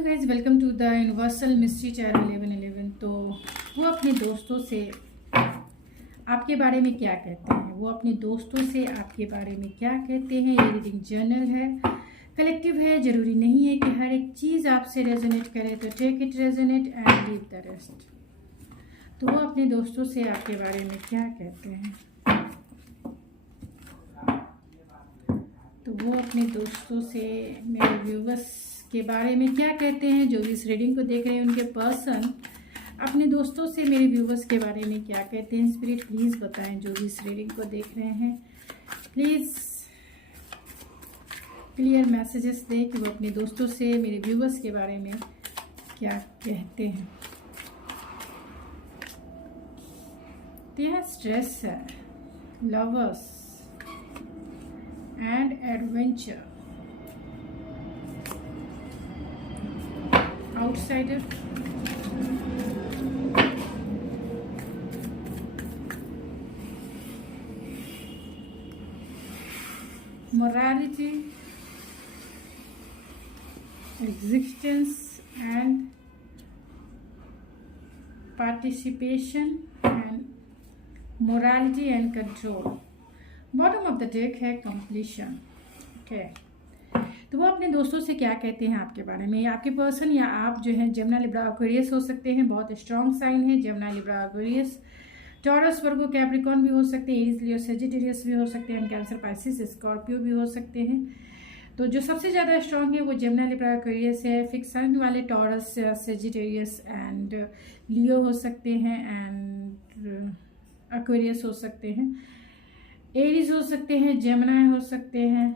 Hello guys, welcome to the universal mystery channel 1111। तो वो अपने दोस्तों से आपके बारे में क्या कहते हैं, वो अपने दोस्तों से आपके बारे में क्या कहते हैं। ये रीडिंग जर्नल है, कलेक्टिव है, जरूरी नहीं है कि हर एक चीज़ आपसे रेजोनेट करे। तो take it resonate and leave the rest. तो वो अपने दोस्तों से आपके बारे में क्या कहते हैं, तो वो अपने दोस्तों से मेरे व्यूवर्स के बारे में क्या कहते हैं। जो भी इस रीडिंग को देख रहे हैं उनके पर्सन अपने दोस्तों से मेरे व्यूवर्स के बारे में क्या कहते हैं। स्पिरिट प्लीज़ बताएं, जो भी इस रीडिंग को देख रहे हैं प्लीज़ क्लियर मैसेजेस दें कि वो अपने दोस्तों से मेरे व्यूवर्स के बारे में क्या कहते हैं। तो यहाँ स्ट्रेस है, lovers and adventure, outsider, morality, existence and participation and morality and control. Bottom of the deck है कंप्लीशन। ओके, तो वो अपने दोस्तों से क्या कहते हैं आपके बारे में। आपके पर्सन या आप जो है जेमिनी, लिब्रा, एक्वेरियस हो सकते हैं, बहुत स्ट्रॉन्ग साइन है। जेमिनी, लिब्रा, एक्वेरियस, टॉरस, वर्गो, कैप्रिकॉर्न भी हो सकते हैं, एरीज, लियो, सेजिटेरियस भी हो सकते हैं, कैंसर, पाइसिस, स्कॉर्पियो भी हो सकते हैं। तो जो सबसे ज़्यादा स्ट्रॉन्ग है वो जेमिनी, लिब्रा, एक्वेरियस है। फिक्स साइन वाले टॉरस, सेजिटेरियस एंड लियो हो सकते हैं, एंड एक्वेरियस हो सकते हैं, एरीज हो सकते हैं, जेमिनी हो सकते हैं।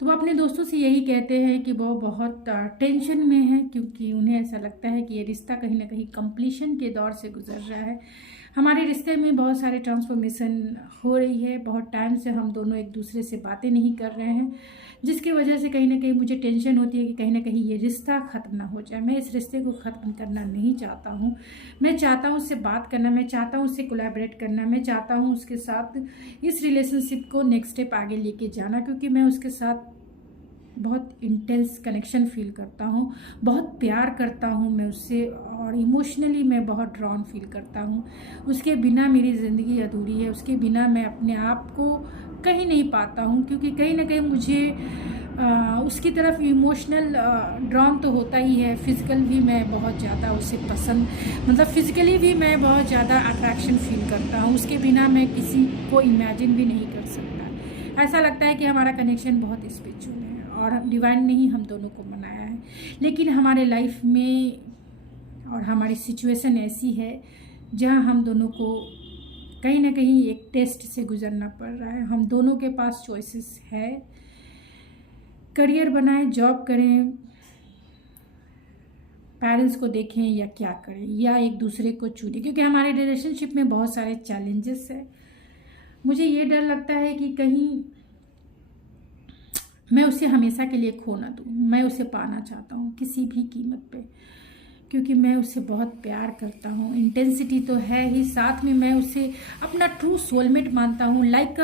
तो वो अपने दोस्तों से यही कहते हैं कि वो बहुत टेंशन में है, क्योंकि उन्हें ऐसा लगता है कि ये रिश्ता कहीं ना कहीं कंप्लीशन के दौर से गुजर रहा है। हमारे रिश्ते में बहुत सारे ट्रांसफॉर्मेशन हो रही है। बहुत टाइम से हम दोनों एक दूसरे से बातें नहीं कर रहे हैं, जिसकी वजह से कहीं ना कहीं मुझे टेंशन होती है कि कहीं ना कहीं ये रिश्ता ख़त्म ना हो जाए। मैं इस रिश्ते को ख़त्म करना नहीं चाहता हूँ। मैं चाहता हूँ उससे बात करना, मैं चाहता हूँ उससे कोलैबोरेट करना, मैं चाहता हूँ उसके साथ इस रिलेशनशिप को नेक्स्ट स्टेप आगे लेके जाना, क्योंकि मैं उसके साथ बहुत इंटेंस कनेक्शन फील करता हूँ, बहुत प्यार करता हूँ मैं उससे, और इमोशनली मैं बहुत ड्रॉन फील करता हूँ। उसके बिना मेरी ज़िंदगी अधूरी है, उसके बिना मैं अपने आप को कहीं नहीं पाता हूँ, क्योंकि कहीं ना कहीं मुझे उसकी तरफ इमोशनल ड्रॉन तो होता ही है। फिज़िकल भी मैं बहुत ज़्यादा उसे पसंद, मतलब फिज़िकली भी मैं बहुत ज़्यादा अट्रैक्शन फील करता हूँ। उसके बिना मैं किसी को इमेजिन भी नहीं कर सकता। ऐसा लगता है कि हमारा कनेक्शन बहुत स्पिरिचुअल है और डिवाइन ने ही हम दोनों को बनाया है। लेकिन हमारे लाइफ में और हमारी सिचुएशन ऐसी है जहां हम दोनों को कहीं ना कहीं एक टेस्ट से गुजरना पड़ रहा है। हम दोनों के पास चॉइसेस है, करियर बनाएं, जॉब करें, पेरेंट्स को देखें या क्या करें, या एक दूसरे को चुनें, क्योंकि हमारे रिलेशनशिप में बहुत सारे चैलेंजेस है। मुझे ये डर लगता है कि कहीं मैं उसे हमेशा के लिए खो ना दूँ। मैं उसे पाना चाहता हूँ किसी भी कीमत पे, क्योंकि मैं उसे बहुत प्यार करता हूँ। इंटेंसिटी तो है ही, साथ में मैं उसे अपना ट्रू सोलमेट मानता हूँ। लाइक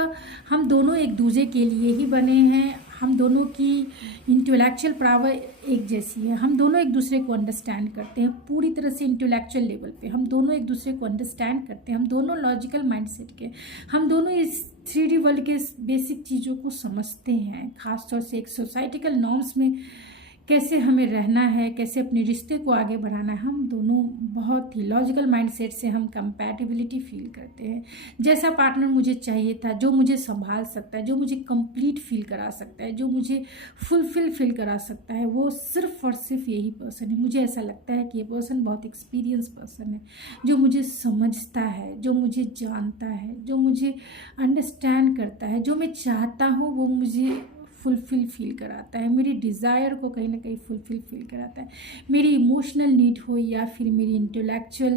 हम दोनों एक दूसरे के लिए ही बने हैं। हम दोनों की इंटेलेक्चुअल पावर एक जैसी है। हम दोनों एक दूसरे को अंडरस्टैंड करते हैं पूरी तरह से। इंटेलेक्चुअल लेवल पे हम दोनों एक दूसरे को अंडरस्टैंड करते हैं। हम दोनों लॉजिकल माइंडसेट के, हम दोनों इस 3D वर्ल्ड के बेसिक चीज़ों को समझते हैं। खासतौर से एक सोसाइटिकल नॉर्म्स में कैसे हमें रहना है, कैसे अपने रिश्ते को आगे बढ़ाना है। हम दोनों बहुत ही लॉजिकल माइंडसेट से हम कंपैटिबिलिटी फील करते हैं। जैसा पार्टनर मुझे चाहिए था, जो मुझे संभाल सकता है, जो मुझे कंप्लीट फील करा सकता है, जो मुझे फुलफिल फील करा सकता है, वो सिर्फ और सिर्फ यही पर्सन है। मुझे ऐसा लगता है कि ये पर्सन बहुत एक्सपीरियंस पर्सन है, जो मुझे समझता है, जो मुझे जानता है, जो मुझे अंडरस्टैंड करता है। जो मैं चाहता हूँ वो मुझे फुलफिल फील कराता है, मेरी डिज़ायर को कहीं ना कहीं फुलफिल फील कराता है। मेरी इमोशनल नीड हो या फिर मेरी इंटेलेक्चुअल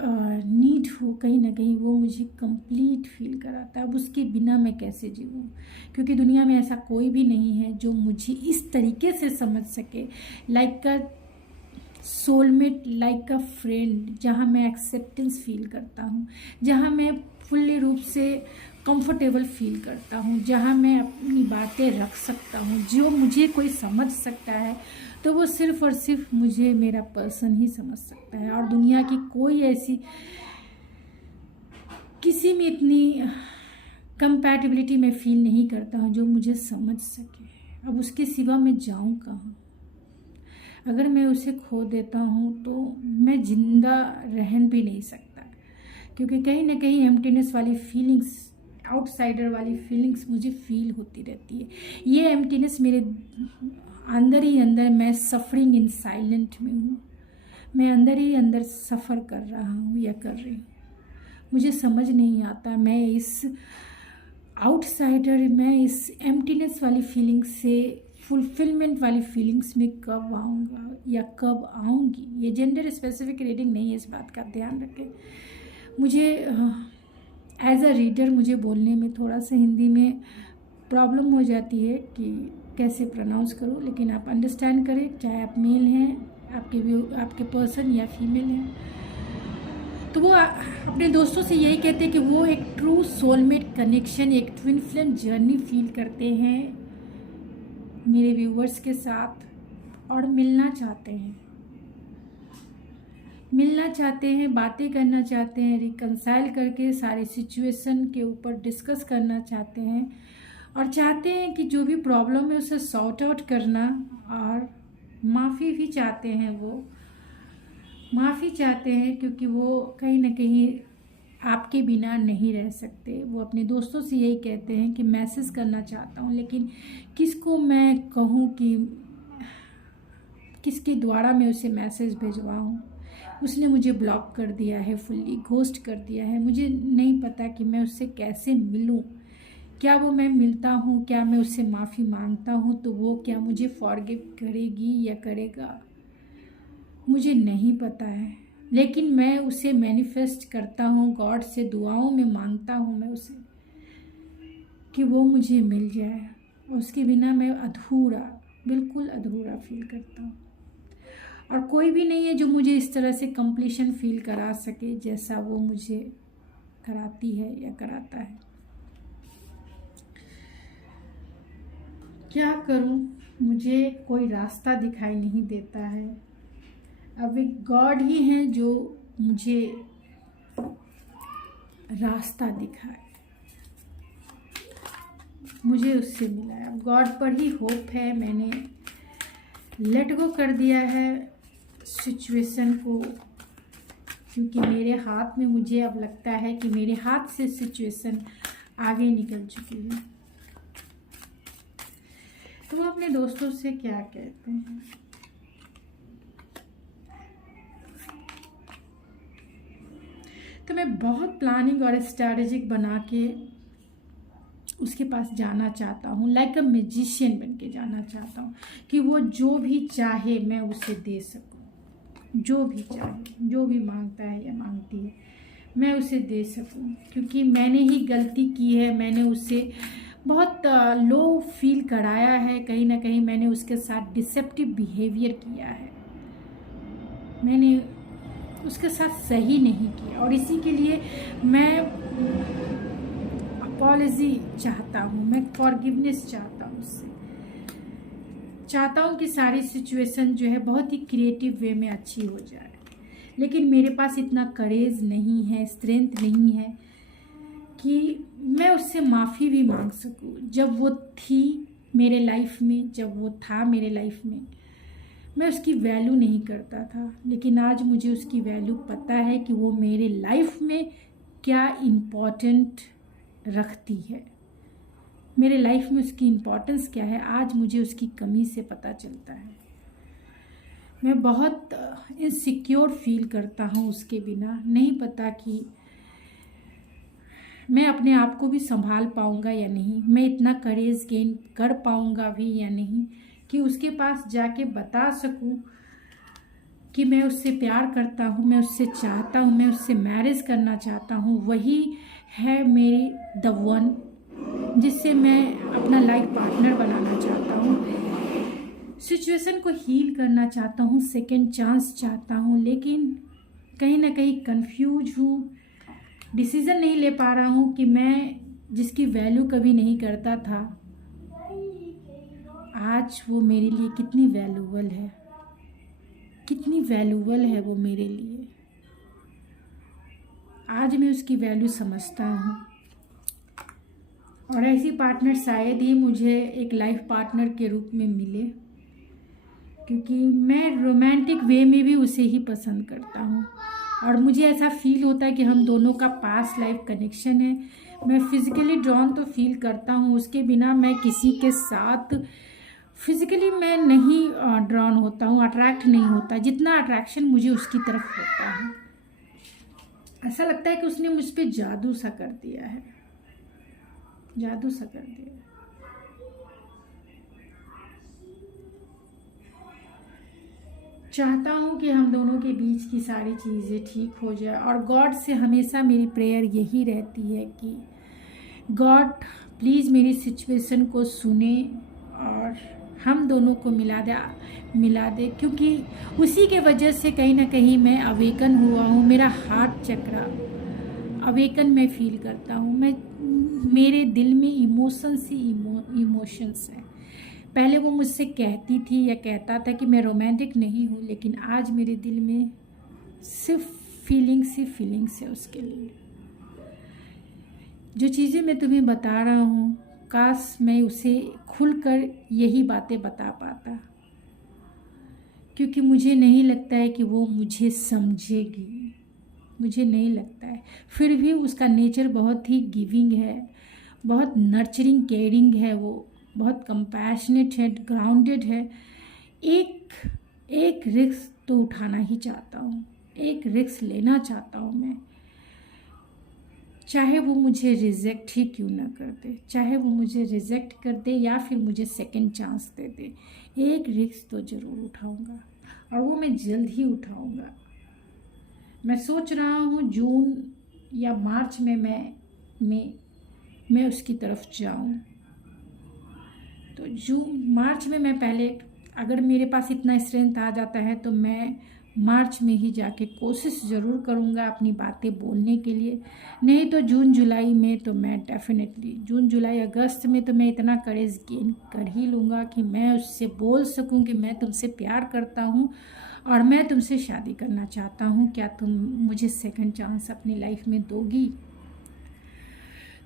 नीड हो, कहीं ना कहीं वो मुझे कंप्लीट फील कराता है। अब उसके बिना मैं कैसे जीऊँ, क्योंकि दुनिया में ऐसा कोई भी नहीं है जो मुझे इस तरीके से समझ सके। लाइक अ सोलमेट, लाइक अ फ्रेंड, जहाँ मैं एक्सेप्टेंस फील करता हूँ, जहाँ मैं फुल्ली रूप से कंफर्टेबल फील करता हूँ, जहाँ मैं अपनी बातें रख सकता हूँ, जो मुझे कोई समझ सकता है, तो वो सिर्फ़ और सिर्फ मुझे मेरा पर्सन ही समझ सकता है, और दुनिया की कोई ऐसी किसी में इतनी कंपैटिबिलिटी में फ़ील नहीं करता हूँ जो मुझे समझ सके। अब उसके सिवा मैं जाऊँ कहाँ? अगर मैं उसे खो देता हूँ तो मैं ज़िंदा रह भी नहीं सकता, क्योंकि कहीं ना कहीं एम्प्टीनेस वाली फीलिंग्स, आउटसाइडर वाली फीलिंग्स मुझे फील होती रहती है। ये एम्प्टीनेस मेरे अंदर ही अंदर, मैं सफरिंग इन साइलेंट में हूँ, मैं अंदर ही अंदर सफ़र कर रहा हूँ या कर रही हूँ। मुझे समझ नहीं आता मैं इस आउटसाइडर, मैं इस एम्प्टीनेस वाली फीलिंग से फुलफिलमेंट वाली फीलिंग्स में कब आऊँगा या कब आऊँगी। ये जेंडर स्पेसिफिक रीडिंग नहीं है, इस बात का ध्यान रखें। मुझे एज अ रीडर मुझे बोलने में थोड़ा सा हिंदी में प्रॉब्लम हो जाती है कि कैसे प्रोनाउंस करूँ, लेकिन आप अंडरस्टैंड करें, चाहे आप मेल हैं, आपके पर्सन या फीमेल हैं, तो वो अपने दोस्तों से यही कहते हैं कि वो एक ट्रू सोलमेट कनेक्शन, एक ट्विन फ्लेम जर्नी फील करते हैं मेरे व्यूवर्स के साथ, और मिलना चाहते हैं, बातें करना चाहते हैं, रिकंसाइल करके सारी सिचुएशन के ऊपर डिस्कस करना चाहते हैं, और चाहते हैं कि जो भी प्रॉब्लम है उसे सॉर्ट आउट करना, और माफ़ी भी चाहते हैं। वो माफ़ी चाहते हैं क्योंकि वो कहीं ना कहीं आपके बिना नहीं रह सकते। वो अपने दोस्तों से यही कहते हैं कि मैसेज करना चाहता हूँ, लेकिन किसको मैं कहूँ कि किसके द्वारा मैं उसे मैसेज भिजवाऊँ। उसने मुझे ब्लॉक कर दिया है, फुल्ली घोस्ट कर दिया है। मुझे नहीं पता कि मैं उससे कैसे मिलूँ। क्या वो मैं मिलता हूँ, क्या मैं उससे माफ़ी मांगता हूँ तो वो क्या मुझे फॉरगिव करेगी या करेगा, मुझे नहीं पता है। लेकिन मैं उसे मैनिफेस्ट करता हूँ, गॉड से दुआओं में मांगता हूँ मैं उसे कि वो मुझे मिल जाए। उसके बिना मैं अधूरा, बिल्कुल अधूरा फील करता हूँ, और कोई भी नहीं है जो मुझे इस तरह से कंप्लीशन फील करा सके जैसा वो मुझे कराती है या कराता है। क्या करूँ, मुझे कोई रास्ता दिखाई नहीं देता है। अब एक गॉड ही हैं जो मुझे रास्ता दिखाए, मुझे उससे मिला है। अब गॉड पर ही होप है। मैंने लेट गो कर दिया है सिचुएशन को, क्योंकि मेरे हाथ में, मुझे अब लगता है कि मेरे हाथ से सिचुएशन आगे निकल चुकी है। तो वो अपने दोस्तों से क्या कहते हैं? तो मैं बहुत प्लानिंग और स्ट्रैटेजिक बना के उसके पास जाना चाहता हूँ, लाइक अ मैजिशियन बन के जाना चाहता हूँ कि वो जो भी चाहे मैं उसे दे सकूँ, जो भी चाहे, जो भी मांगता है या मांगती है मैं उसे दे सकूँ। क्योंकि मैंने ही गलती की है, मैंने उसे बहुत लो फील कराया है, कहीं ना कहीं मैंने उसके साथ डिसेप्टिव बिहेवियर किया है, मैंने उसके साथ सही नहीं किया, और इसी के लिए मैं अपॉलजी चाहता हूँ, मैं फॉरगिवनेस चाहता हूँ उससे, चाहता हूँ कि सारी सिचुएशन जो है बहुत ही क्रिएटिव वे में अच्छी हो जाए। लेकिन मेरे पास इतना करेज नहीं है, स्ट्रेंथ नहीं है कि मैं उससे माफ़ी भी मांग सकूँ। जब वो थी मेरे लाइफ में, जब वो था मेरे लाइफ में, मैं उसकी वैल्यू नहीं करता था, लेकिन आज मुझे उसकी वैल्यू पता है कि वो मेरे लाइफ में क्या इम्पोर्टेंट रखती है, मेरे लाइफ में उसकी इम्पोर्टेंस क्या है, आज मुझे उसकी कमी से पता चलता है। मैं बहुत इनसिक्योर फील करता हूँ उसके बिना, नहीं पता कि मैं अपने आप को भी संभाल पाऊँगा या नहीं, मैं इतना करेज गेन कर पाऊँगा भी या नहीं कि उसके पास जाके बता सकूं कि मैं उससे प्यार करता हूं, मैं उससे चाहता हूं, मैं उससे मैरिज करना चाहता हूं। वही है मेरी द वन जिससे मैं अपना लाइफ पार्टनर बनाना चाहता हूं, सिचुएशन को हील करना चाहता हूं, सेकंड चांस चाहता हूं। लेकिन कहीं ना कहीं कंफ्यूज हूं, डिसीज़न नहीं ले पा रहा हूं कि मैं जिसकी वैल्यू कभी नहीं करता था आज वो मेरे लिए कितनी वैल्यूबल है, कितनी वैल्यूबल है वो मेरे लिए। आज मैं उसकी वैल्यू समझता हूँ। और ऐसी पार्टनर शायद ही मुझे एक लाइफ पार्टनर के रूप में मिले, क्योंकि मैं रोमांटिक वे में भी उसे ही पसंद करता हूँ। और मुझे ऐसा फील होता है कि हम दोनों का पास्ट लाइफ कनेक्शन है। मैं फिज़िकली ड्रॉन तो फील करता हूँ, उसके बिना मैं किसी के साथ फिज़िकली मैं नहीं ड्रॉन होता हूँ, अट्रैक्ट नहीं होता जितना अट्रैक्शन मुझे उसकी तरफ होता है। ऐसा लगता है कि उसने मुझ पर जादू सा कर दिया है, जादू सा कर दिया है। चाहता हूँ कि हम दोनों के बीच की सारी चीज़ें ठीक हो जाए। और गॉड से हमेशा मेरी प्रेयर यही रहती है कि गॉड प्लीज़ मेरी सिचुएशन को सुने और हम दोनों को मिला दे, क्योंकि उसी के वजह से कहीं ना कहीं मैं अवेकन हुआ हूँ। मेरा हार्ट चक्रा अवेकन मैं फील करता हूँ। मेरे दिल में इमोशंस ही इमोशंस हैं। पहले वो मुझसे कहती थी या कहता था कि मैं रोमांटिक नहीं हूँ, लेकिन आज मेरे दिल में सिर्फ फीलिंग्स है उसके लिए। जो चीज़ें मैं तुम्हें बता रहा हूँ, काश मैं उसे खुलकर यही बातें बता पाता, क्योंकि मुझे नहीं लगता है कि वो मुझे समझेगी, मुझे नहीं लगता है। फिर भी उसका नेचर बहुत ही गिविंग है, बहुत नर्चरिंग केयरिंग है, वो बहुत कंपैशनेट है, ग्राउंडेड है। एक रिस्क तो उठाना ही चाहता हूँ, एक रिस्क लेना चाहता हूँ मैं, चाहे वो मुझे रिजेक्ट ही क्यों ना कर दे, चाहे वो मुझे रिजेक्ट कर दे या फिर मुझे सेकंड चांस दे दे। एक रिस्क तो ज़रूर उठाऊंगा और वो मैं जल्द ही उठाऊंगा। मैं सोच रहा हूँ जून या मार्च में मैं उसकी तरफ जाऊँ। तो जून मार्च में मैं पहले, अगर मेरे पास इतना स्ट्रेंथ आ जाता है तो मैं मार्च में ही जाके कोशिश ज़रूर करूँगा अपनी बातें बोलने के लिए। नहीं तो जून जुलाई में तो मैं डेफिनेटली जून जुलाई अगस्त में तो मैं इतना करेज गेन कर ही लूँगा कि मैं उससे बोल सकूँ कि मैं तुमसे प्यार करता हूँ और मैं तुमसे शादी करना चाहता हूँ, क्या तुम मुझे सेकंड चांस अपनी लाइफ में दोगी।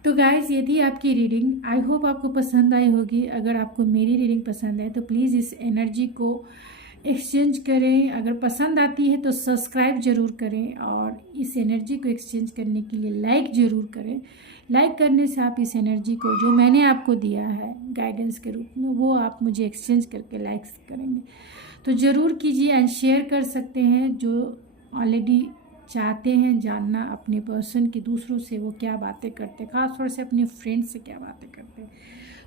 तो गाइज़, ये थी आपकी रीडिंग। आई होप आपको पसंद आई होगी। अगर आपको मेरी रीडिंग पसंद है तो प्लीज़ इस एनर्जी को एक्सचेंज करें। अगर पसंद आती है तो सब्सक्राइब ज़रूर करें और इस एनर्जी को एक्सचेंज करने के लिए लाइक ज़रूर करें। लाइक करने से आप इस एनर्जी को जो मैंने आपको दिया है गाइडेंस के रूप में, वो आप मुझे एक्सचेंज करके लाइक्स करेंगे तो ज़रूर कीजिए। एंड शेयर कर सकते हैं जो ऑलरेडी चाहते हैं जानना अपने पर्सन की दूसरों से वो क्या बातें करते हैं, खासतौर से अपने फ्रेंड्स से क्या बातें करते हैं।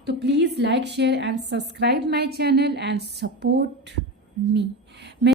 तो please like share and subscribe my channel and support me.